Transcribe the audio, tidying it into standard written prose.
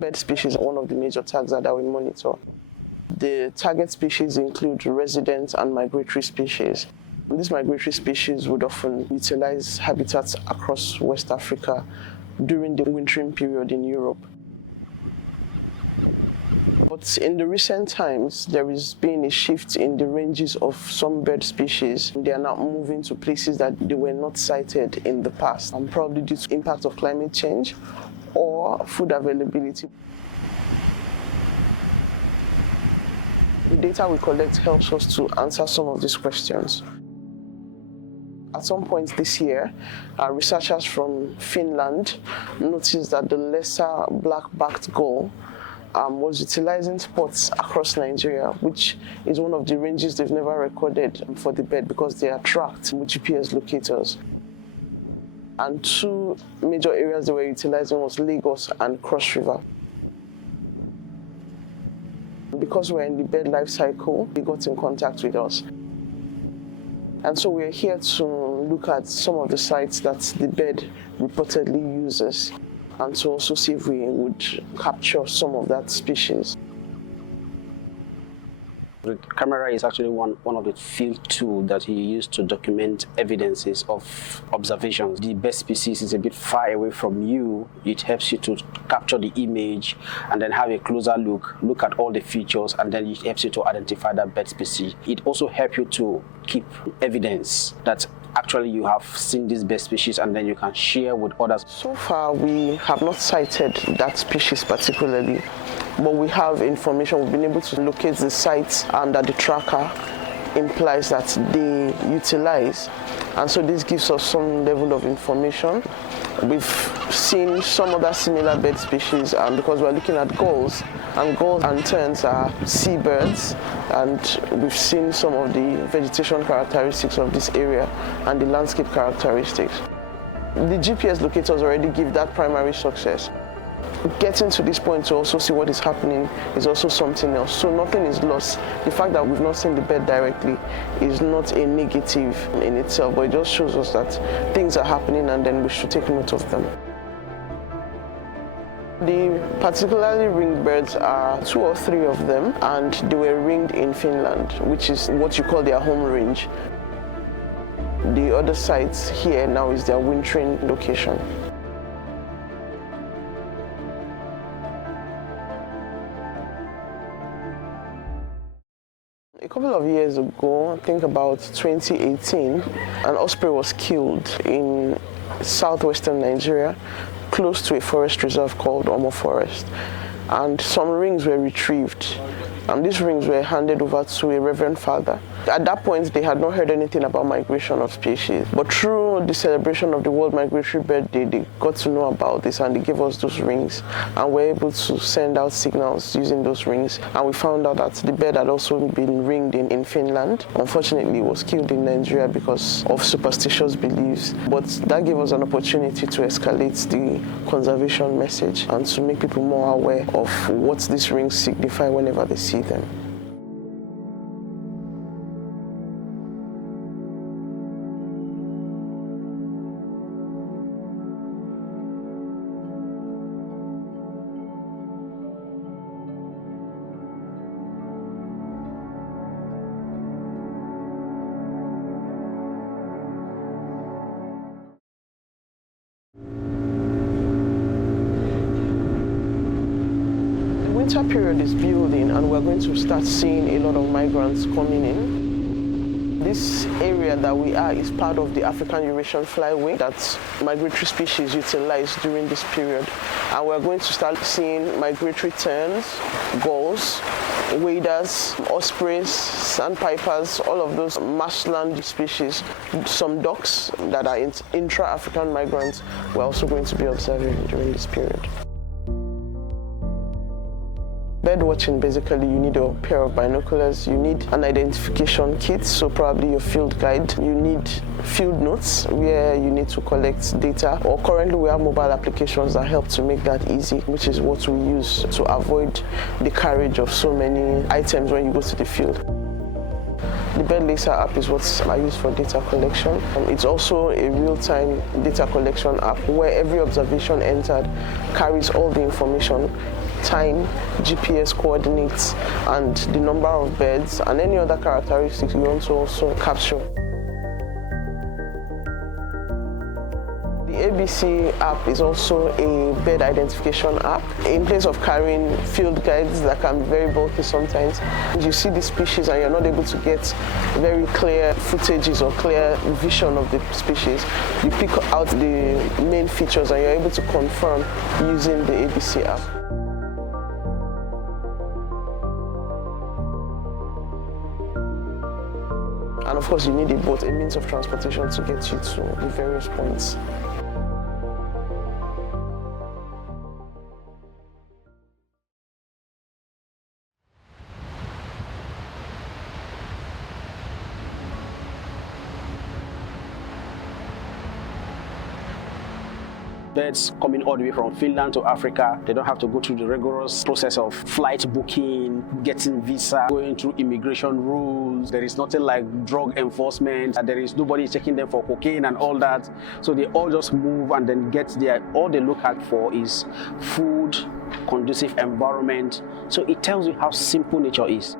Bird species are one of the major tags that we monitor. The target species include resident and migratory species. These migratory species would often utilize habitats across West Africa during the wintering period in Europe. But in the recent times, there has been a shift in the ranges of some bird species. They are now moving to places that they were not sighted in the past, and probably due to impact of climate change or food availability. The data we collect helps us to answer some of these questions. At some point this year, our researchers from Finland noticed that the lesser black-backed gull was utilizing spots across Nigeria, which is one of the ranges they've never recorded for the bird because they are tracked with GPS locators. And two major areas they were utilizing was Lagos and Cross River. Because we're in the bird life cycle, they got in contact with us. And so we're here to look at some of the sites that the bird reportedly uses, and to also see if we would capture some of that species. The camera is actually one of the field tools that you use to document evidences of observations. The bird species is a bit far away from you. It helps you to capture the image and then have a closer look at all the features, and then it helps you to identify that bird species. It also helps you to keep evidence that actually you have seen this bird species, and then you can share with others. So far, we have not sighted that species particularly, but we have information. We've been able to locate the sites that the tracker implies that they utilize. And so this gives us some level of information. We've seen some other similar bird species because we're looking at gulls, and gulls and terns are seabirds, and we've seen some of the vegetation characteristics of this area and the landscape characteristics. The GPS locators already give that primary success. Getting to this point to also see what is happening is also something else. So nothing is lost. The fact that we've not seen the bird directly is not a negative in itself, but it just shows us that things are happening and then we should take note of them. The particularly ringed birds are 2 or 3 of them, and they were ringed in Finland, which is what you call their home range. The other sites here now is their wintering location. A couple of years ago, I think about 2018, an osprey was killed in southwestern Nigeria, close to a forest reserve called Omo Forest. And some rings were retrieved, and these rings were handed over to a reverend father. At that point, they had not heard anything about migration of species, but through the celebration of the World Migratory Bird Day, they got to know about this and they gave us those rings, and we're able to send out signals using those rings. And we found out that the bird had also been ringed in Finland. Unfortunately, it was killed in Nigeria because of superstitious beliefs, but that gave us an opportunity to escalate the conservation message and to make people more aware of what these rings signify whenever they see them. The winter period is building, and we're going to start seeing a lot of migrants coming in. This area that we are is part of the African Eurasian flyway that migratory species utilize during this period. And we're going to start seeing migratory terns, gulls, waders, ospreys, sandpipers, all of those marshland species. Some ducks that are intra-African migrants we're also going to be observing during this period. Bird watching, basically, you need a pair of binoculars, you need an identification kit, so probably your field guide, you need field notes where you need to collect data, or currently we have mobile applications that help to make that easy, which is what we use to avoid the carriage of so many items when you go to the field. The Bird Laser app is what I use for data collection. It's also a real-time data collection app where every observation entered carries all the information time, GPS coordinates, and the number of birds, and any other characteristics you want to also capture. The ABC app is also a bird identification app. In place of carrying field guides that can be very bulky sometimes, you see the species and you're not able to get very clear footages or clear vision of the species. You pick out the main features and you're able to confirm using the ABC app. And of course, you need a boat, a means of transportation to get you to the various points. Birds coming all the way from Finland to Africa, they don't have to go through the rigorous process of flight booking, getting visa, going through immigration rules. There is nothing like drug enforcement. There is nobody checking them for cocaine and all that. So they all just move and then get there. All they look out for is food, conducive environment. So it tells you how simple nature is.